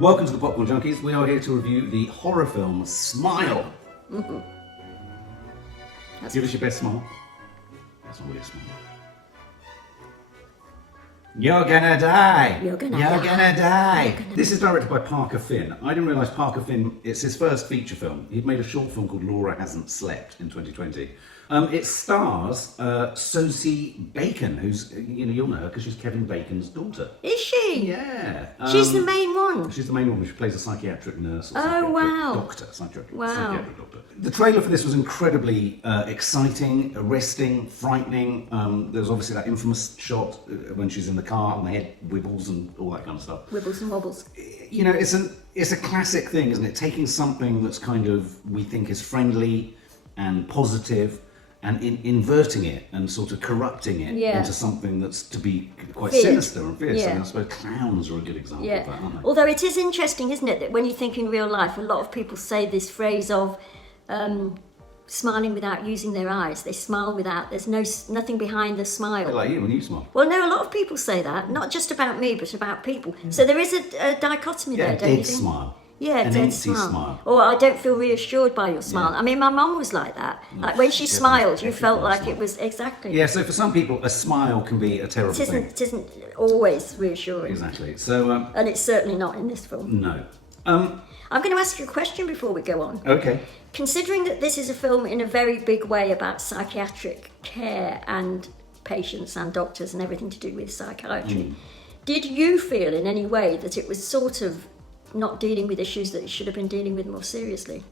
Welcome to the Popcorn Junkies. We are here to review the horror film Smile. Give us your best smile. That's not really a smile. You're gonna die. You're gonna die. This is directed by Parker Finn. I didn't realise Parker Finn, it's his first feature film. He'd made a short film called Laura Hasn't Slept in 2020. It stars Sosie Bacon, who's, you'll know her because she's Kevin Bacon's daughter. Is she? Yeah. She's the main one. She's the main one. She plays a psychiatric nurse. Or psychiatric doctor. The trailer for this was incredibly exciting, arresting, frightening. There was obviously that infamous shot when she's in the car and the head wibbles and all that kind of stuff. Wibbles and wobbles. It's a classic thing, isn't it? Taking something that's kind of, we think is friendly and positive, and inverting it and sort of corrupting it into something that's to be quite sinister and fierce. And I suppose clowns are a good example of that, aren't they? Although it is interesting, isn't it, that when you think in real life, a lot of people say this phrase of smiling without using their eyes. They smile without, there's nothing behind the smile. A bit like you when you smile. Well, no, a lot of people say that, not just about me, but about people. So there is a dichotomy there, don't you think? Smile. Yeah, an dead empty smile. Or I don't feel reassured by your smile. I mean, my mum was like that. Like when she smiled, you felt like it was exactly. Yeah, so for some people, a smile can be a terrible thing. It isn't always reassuring. Exactly. So. And it's certainly not in this film. No. I'm going to ask you a question before we go on. Okay. Considering that this is a film in a very big way about psychiatric care and patients and doctors and everything to do with psychiatry, did you feel in any way that it was sort of not dealing with issues that it should have been dealing with more seriously?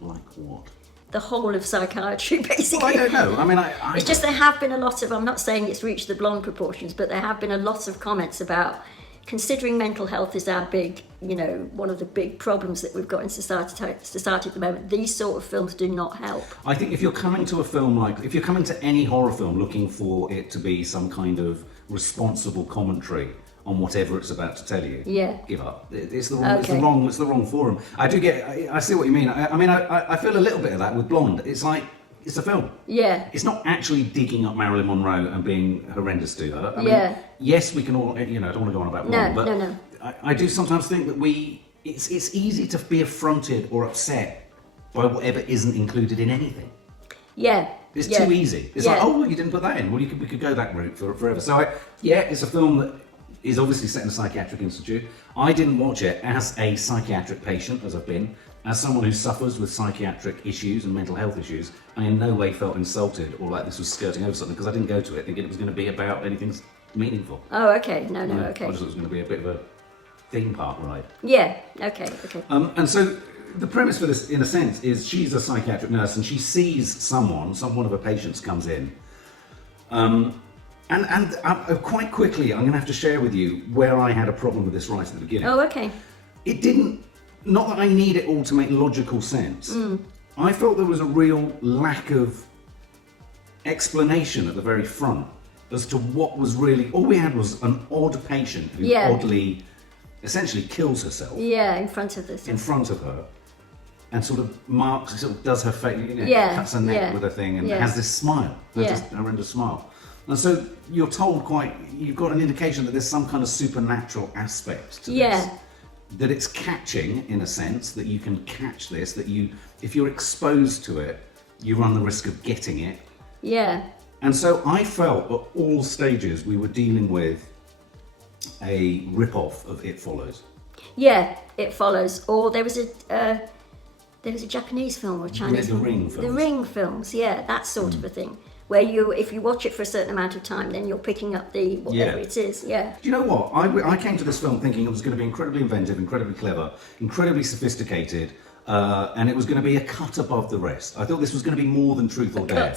Like what? The whole of psychiatry, basically. Well, I don't know. I mean, it's just there have been a lot of, I'm not saying it's reached the blonde proportions, but there have been a lot of comments about considering mental health is our big, one of the big problems that we've got in society at the moment. These sort of films do not help. I think if you're coming to a film if you're coming to any horror film looking for it to be some kind of responsible commentary on whatever it's about to tell you, give up. It's the wrong forum. I see what you mean. I feel a little bit of that with Blonde. It's like, it's a film. Yeah. It's not actually digging up Marilyn Monroe and being horrendous to her. I mean, yes, we can all, I don't want to go on about Blonde, No. I do sometimes think that it's easy to be affronted or upset by whatever isn't included in anything. Yeah. It's too easy. It's like, oh, well, you didn't put that in. Well, we could go that route forever. So, it's a film that is obviously set in a psychiatric institute. I didn't watch it as a psychiatric patient, as I've been. As someone who suffers with psychiatric issues and mental health issues, I in no way felt insulted or like this was skirting over something, because I didn't go to it thinking it was going to be about anything meaningful. Oh, okay. No, okay. I just thought it was going to be a bit of a theme park ride. Yeah, okay. And so the premise for this, in a sense, is she's a psychiatric nurse and she sees one of her patients comes in. And quite quickly, I'm going to have to share with you where I had a problem with this right at the beginning. Oh, okay. It didn't, not that I need it all to make logical sense. I felt there was a real lack of explanation at the very front as to what was really, all we had was an odd patient who oddly, essentially kills herself. Yeah, in front of this. In front of her. And sort of does her face, cuts her neck with her thing and has this smile, this horrendous smile. And so you're told you've got an indication that there's some kind of supernatural aspect to this. That it's catching, in a sense, that you can catch this, that if you're exposed to it, you run the risk of getting it. Yeah. And so I felt at all stages we were dealing with a rip-off of It Follows. Yeah, It Follows. Or there was a Japanese film or Chinese film. The Ring films. The Ring films, that sort of a thing. Where if you watch it for a certain amount of time, then you're picking up the whatever it is. Yeah. Do you know what? I came to this film thinking it was going to be incredibly inventive, incredibly clever, incredibly sophisticated, and it was going to be a cut above the rest. I thought this was going to be more than Truth or Dare.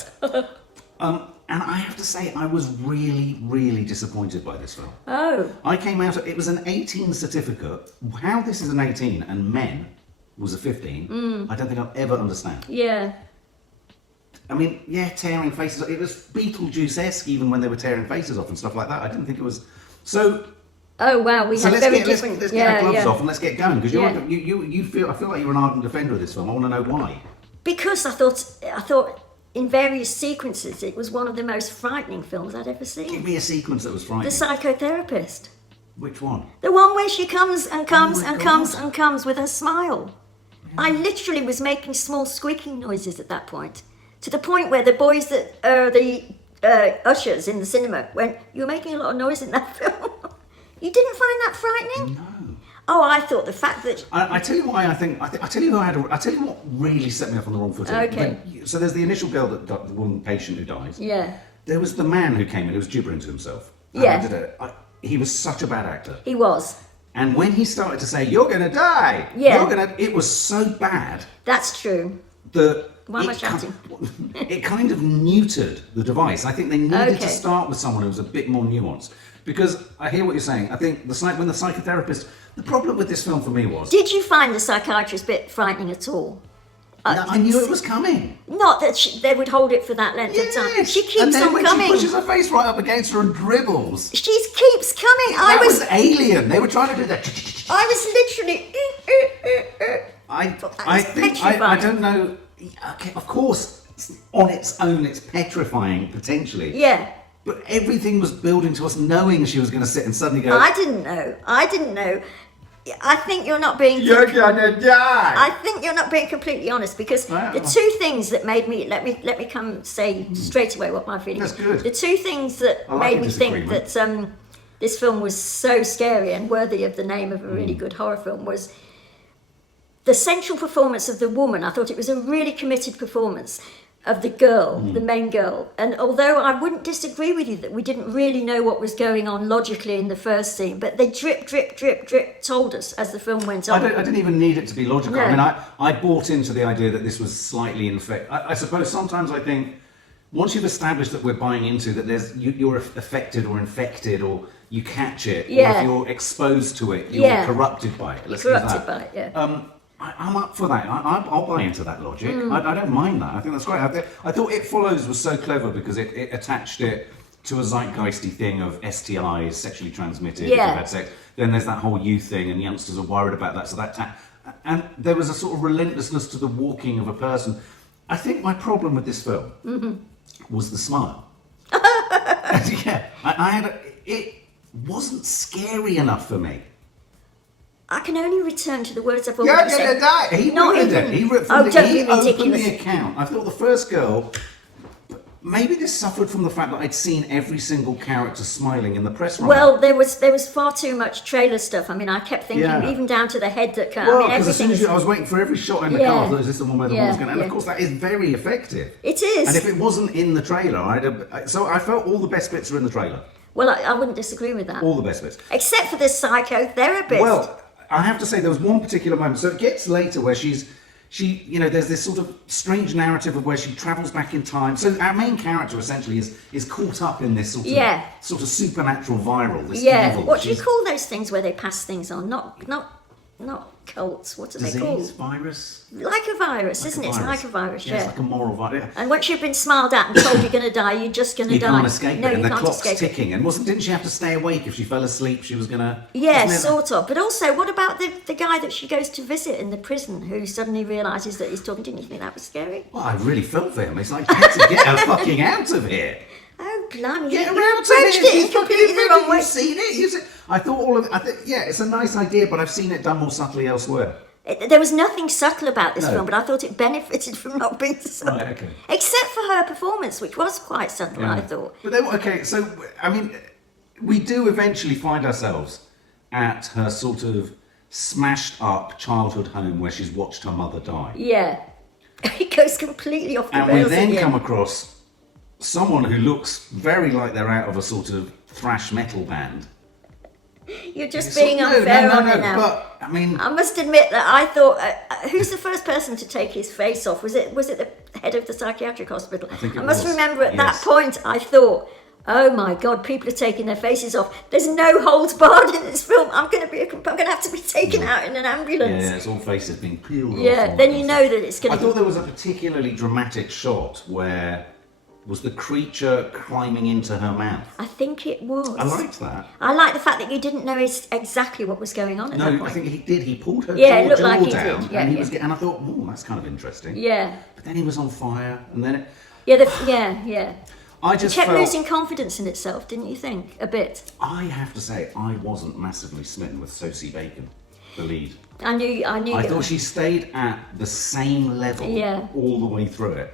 And I have to say, I was really, really disappointed by this film. Oh. I came out. It was an 18 certificate. How this is an 18 and Men was a 15, I don't think I'll ever understand. Yeah. I mean, tearing faces. It was Beetlejuice-esque even when they were tearing faces off and stuff like that. I didn't think it was so. Oh wow, we had very different. Let's get our gloves off and let's get going, because I feel like you're an ardent defender of this film. I want to know why. Because I thought in various sequences it was one of the most frightening films I'd ever seen. Give me a sequence that was frightening. The psychotherapist. Which one? The one where she comes and comes and God. comes and comes with her smile. Yeah. I literally was making small squeaking noises at that point. To the point where the boys that are the ushers in the cinema went, "You were making a lot of noise in that film." You didn't find that frightening? No. Oh, I thought the fact that... I tell you why I tell you what really set me off on the wrong foot. Okay. So there's the initial girl, the one patient who dies. Yeah. There was the man who came in who was gibbering to himself. Yeah. He was such a bad actor. He was. And when he started to say, "You're going to die," it was so bad. That's true. Why am I shouting? It kind of neutered the device. I think they needed to start with someone who was a bit more nuanced. Because I hear what you're saying. I think when the psychotherapist... The problem with this film for me was... Did you find the psychiatrist bit frightening at all? No, I knew it was coming. Not that they would hold it for that length of time. She keeps and then on when coming. She pushes her face right up against her and dribbles. She keeps coming. That was Alien. They were trying to do that. I was literally... I don't know... Okay, of course, on its own, it's petrifying, potentially. Yeah. But everything was building to us knowing she was going to sit and suddenly go... I didn't know. I think you're not being... You're gonna die! I think you're not being completely honest, because the two things that made me... Let me come say straight away what my feeling is. That's good. The two things that made me think that this film was so scary and worthy of the name of a really good horror film was the central performance of the woman. I thought it was a really committed performance of the girl, the main girl. And although I wouldn't disagree with you that we didn't really know what was going on logically in the first scene, but they drip told us as the film went on. I didn't even need it to be logical. No. I mean, I bought into the idea that this was slightly infected. I suppose sometimes I think once you've established that we're buying into that you're affected or infected or you catch it, or if you're exposed to it, you're corrupted by it. You're corrupted by it, yeah. I'm up for that. I'll buy into that logic. I don't mind that. I think that's great. I thought It Follows was so clever because it attached it to a zeitgeisty thing of STIs, sexually transmitted, if you've had sex. Then there's that whole youth thing, and youngsters are worried about that. So and there was a sort of relentlessness to the walking of a person. I think my problem with this film was the smile. It wasn't scary enough for me. I can only return to the words I've You're already going said. to die. He ruined it. He opened the account. I thought the first girl... Maybe this suffered from the fact that I'd seen every single character smiling in the press run. Well, there was far too much trailer stuff. I mean, I kept thinking, even down to the head that... Well, because as soon as I was waiting for every shot in the car, I thought, is this the one where the woman's going to... And of course, that is very effective. It is. And if it wasn't in the trailer, so I felt all the best bits are in the trailer. Well, I wouldn't disagree with that. All the best bits. Except for the psychotherapist. Well, I have to say there was one particular moment. So it gets later where she, there's this sort of strange narrative of where she travels back in time. So our main character essentially is caught up in this sort of supernatural viral. This evil. What do you call those things where they pass things on? Not cults. What are they called? Virus. Like a virus, isn't it? It's like a virus. Yeah. It's like a moral virus. Yeah. And once you've been smiled at and told you're going to die, you're just going to die. You can't escape no, it, and the clock's escape ticking. And didn't she have to stay awake if she fell asleep? She was going to... Yeah, sort of. But also, what about the guy that she goes to visit in the prison who suddenly realises that he's talking? Didn't you think that was scary? Well, I really felt for him. It's like, get her fucking out of here. Oh, blimey. Get you around approached it in completely the wrong way. You've seen it. I thought all of it... it's a nice idea, but I've seen it done more subtly elsewhere. There was nothing subtle about this film, but I thought it benefited from not being subtle. Right, okay. Except for her performance, which was quite subtle, I thought. But so, I mean, we do eventually find ourselves at her sort of smashed up childhood home where she's watched her mother die. Yeah. It goes completely off the rails. And we then come across someone who looks very like they're out of a sort of thrash metal band. You're just being unfair on it now. But I mean, I must admit that I thought, who's the first person to take his face off? Was it the head of the psychiatric hospital? I think it was. I must remember at that point I thought, oh my God, people are taking their faces off. There's no holds barred in this film. I'm going to have to be taken out in an ambulance. Yeah, it's all faces being peeled off. Yeah, then you know that it's going to. I thought there was a particularly dramatic shot where. Was the creature climbing into her mouth? I think it was. I liked that. I like the fact that you didn't know exactly what was going on at that point. No, I think he did. He pulled her it looked jaw like he down, did. Yeah, and he was getting. And I thought, that's kind of interesting. Yeah. But then he was on fire, and then. Yeah. just kept felt... losing confidence in itself, didn't you think? A bit. I have to say, I wasn't massively smitten with Sosie Bacon, the lead. I knew. I thought she stayed at the same level all the way through it.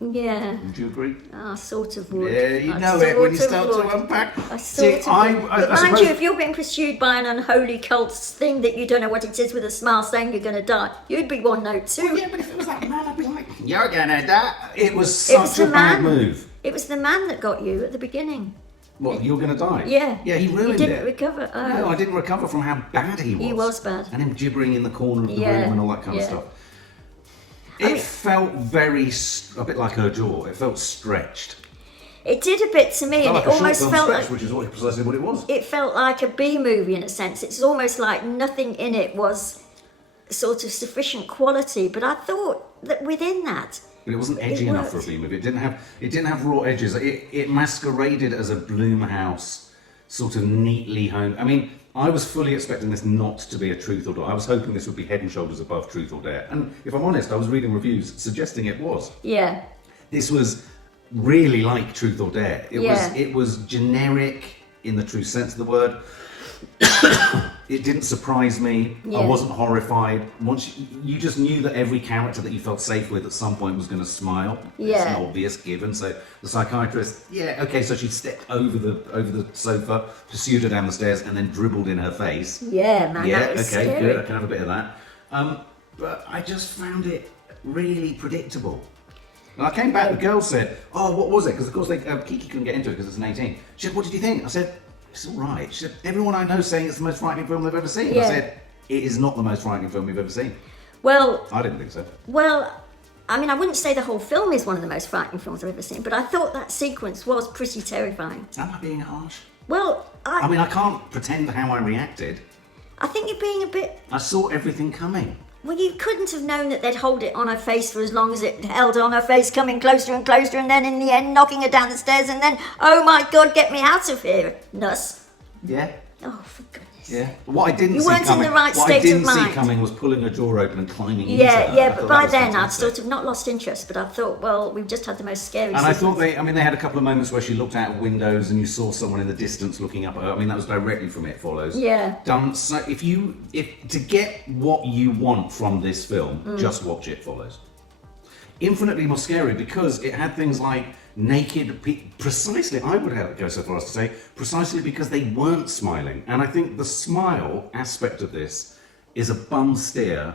Yeah. Would you agree? I sort of would. Yeah, you know it when you start to unpack. I sort of would. But mind you, if you're being pursued by an unholy cult thing that you don't know what it is with a smile saying you're going to die, you'd be one note too. Well, yeah, but if it was that man, I'd be like, you're going to die. It was such a bad move. It was the man that got you at the beginning. What, you're going to die? Yeah. Yeah, he ruined it. You didn't recover. Oh. No, I didn't recover from how bad he was. He was bad. And him gibbering in the corner of the room and all that kind of stuff. It felt a bit like her jaw. It felt stretched. It did a bit to me, and like it almost felt stretch, which is precisely what it was. It felt like a B movie in a sense. It's almost like nothing in it was sort of sufficient quality. But I thought that within that, but it wasn't edgy enough for a B movie. It didn't have raw edges. It masqueraded as a Blumhouse sort of neatly honed. I mean, I was fully expecting this not to be a Truth or Dare. I was hoping this would be head and shoulders above Truth or Dare. And if I'm honest, I was reading reviews suggesting it was. Yeah. This was really like Truth or Dare. It was generic in the true sense of the word. It didn't surprise me. I wasn't horrified. Once you just knew that every character that you felt safe with at some point was going to smile. It's an obvious given. So the psychiatrist, so she stepped over the sofa, pursued her down the stairs, and then dribbled in her face. Yeah, man, that was scary. Good. I can have a bit of that. But I just found it really predictable. And I came back. The girl said, "Oh, what was it?" Because of course Kiki couldn't get into it because it's an 18. She said, "What did you think?" I said, "It's all right." She said, "Everyone I know is saying it's the most frightening film they've ever seen." I said, "It is not the most frightening film we've ever seen." Well, I didn't think so. Well, I mean, I wouldn't say the whole film is one of the most frightening films I've ever seen, but I thought that sequence was pretty terrifying. Am I being harsh? Well, I mean, I can't pretend how I reacted. I think you're being a bit... I saw everything coming. Well, you couldn't have known that they'd hold it on her face for as long as it held on her face, coming closer and closer, and then in the end knocking her down the stairs, and then, oh my God, get me out of here, Nuss. Yeah. Oh, for goodness. Yeah. What I didn't you see weren't coming, in the right what state I didn't of mind. see coming was pulling her jaw open and climbing into her. Yeah, but by then I'd sort of not lost interest, but I thought, well, we've just had the most scary And sequence. I thought they had a couple of moments where she looked out of windows and you saw someone in the distance looking up at her. I mean, that was directly from It Follows. Yeah. Done. So if to get what you want from this film, just watch It Follows. Infinitely more scary because it had things like naked precisely, I would go so far as to say, precisely because they weren't smiling. And I think the smile aspect of this is a bum steer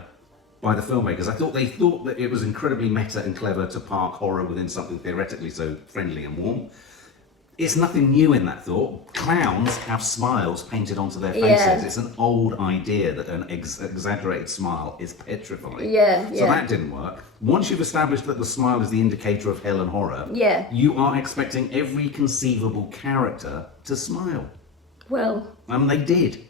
by the filmmakers. I thought they thought that it was incredibly meta and clever to park horror within something theoretically so friendly and warm. It's nothing new in that thought. Clowns have smiles painted onto their faces. Yeah. It's an old idea that an exaggerated smile is petrifying. Yeah, So that didn't work. Once you've established that the smile is the indicator of hell and horror, you are expecting every conceivable character to smile. Well... And they did.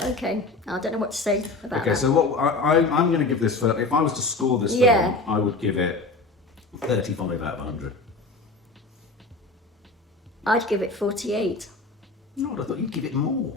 Okay, I don't know what to say about that. Okay, so what I'm going to give this, if I was to score this film, I would give it 35 out of 100. I'd give it 48. No, I thought you'd give it more.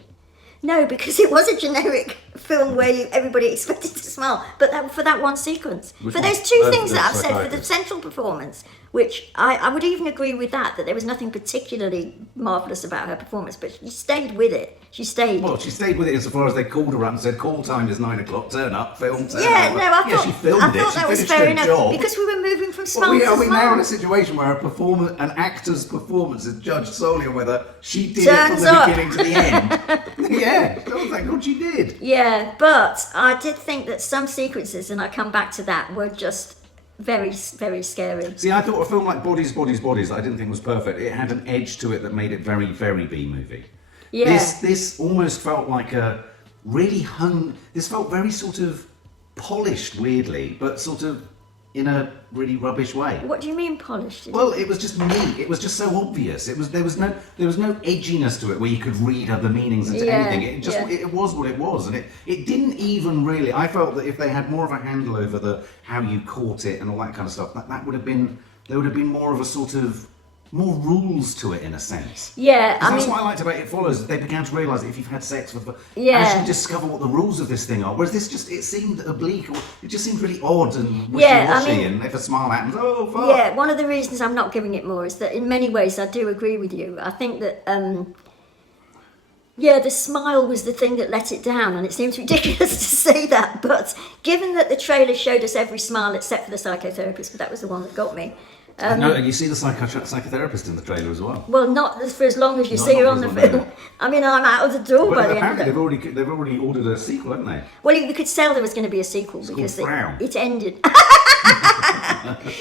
No, because it was a generic film where everybody expected to smile, but for that one sequence. For those two things that I've said, for the central performance, which I would even agree with that there was nothing particularly marvellous about her performance, but she stayed with it. She stayed. Well, she stayed with it insofar as they called her up and said, call time is 9 o'clock, turn up, film, turn up. I thought, she filmed I thought that was fair enough, job. because we were moving from smile to smile. Are we now in a situation where an actor's performance is judged solely on whether she did Turns it from the up. beginning to the end? Yeah, thank God she did. Yeah, but I did think that some sequences, and I come back to that, were just very, very scary. See, I thought a film like Bodies, Bodies, Bodies, I didn't think was perfect. It had an edge to it that made it very, very B-movie. Yeah. This almost felt like a really this felt very sort of polished, weirdly, but sort of in a really rubbish way. What do you mean polished? Well, it was just neat. It was just so obvious. There was no edginess to it where you could read other meanings into anything. It was what it was, and it didn't even really. I felt that if they had more of a handle over how you caught it and all that kind of stuff, there would have been more of a sort of more rules to it in a sense. Yeah, that's what I liked about It Follows. They began to realise that if you've had sex with, as you discover what the rules of this thing are. Whereas this it seemed oblique. It just seemed really odd and wishy-washy. And if a smile happens, oh fuck. Yeah, one of the reasons I'm not giving it more is that in many ways I do agree with you. I think that the smile was the thing that let it down, and it seems ridiculous to say that, but given that the trailer showed us every smile except for the psychotherapist, but that was the one that got me. No, you see the psychotherapist in the trailer as well. Well, not for as long as you see her on the film. I mean, I'm out of the door by the end of it. Apparently, they've already ordered a sequel, haven't they? Well, you could tell there was going to be a sequel because it ended.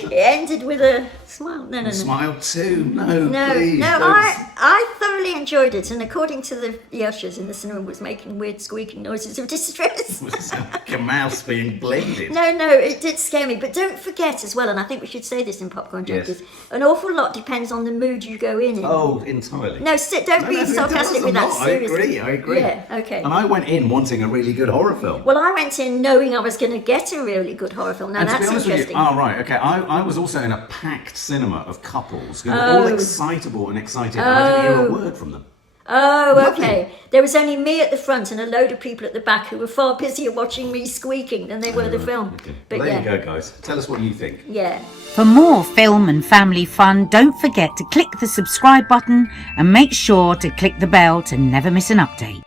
It ended with a smile. No. Smile too. No, please. No. I thoroughly enjoyed it, and according to the ushers in the cinema, was making weird squeaking noises of distress. It was like a mouse being blended. No, it did scare me. But don't forget as well, and I think we should say this in Popcorn Junkies, an awful lot depends on the mood you go in. Oh, entirely. No, don't be sarcastic with that. Seriously. I agree. Yeah, okay. And I went in wanting a really good horror film. Well, I went in knowing I was going to get a really good horror film. Now, that's interesting. Right, okay. I was also in a packed cinema of couples who were all excitable and excited, and I didn't hear a word from them. Oh, okay. There was only me at the front and a load of people at the back who were far busier watching me squeaking than they were the film. Okay. But there you go, guys. Tell us what you think. Yeah. For more film and family fun, don't forget to click the subscribe button and make sure to click the bell to never miss an update.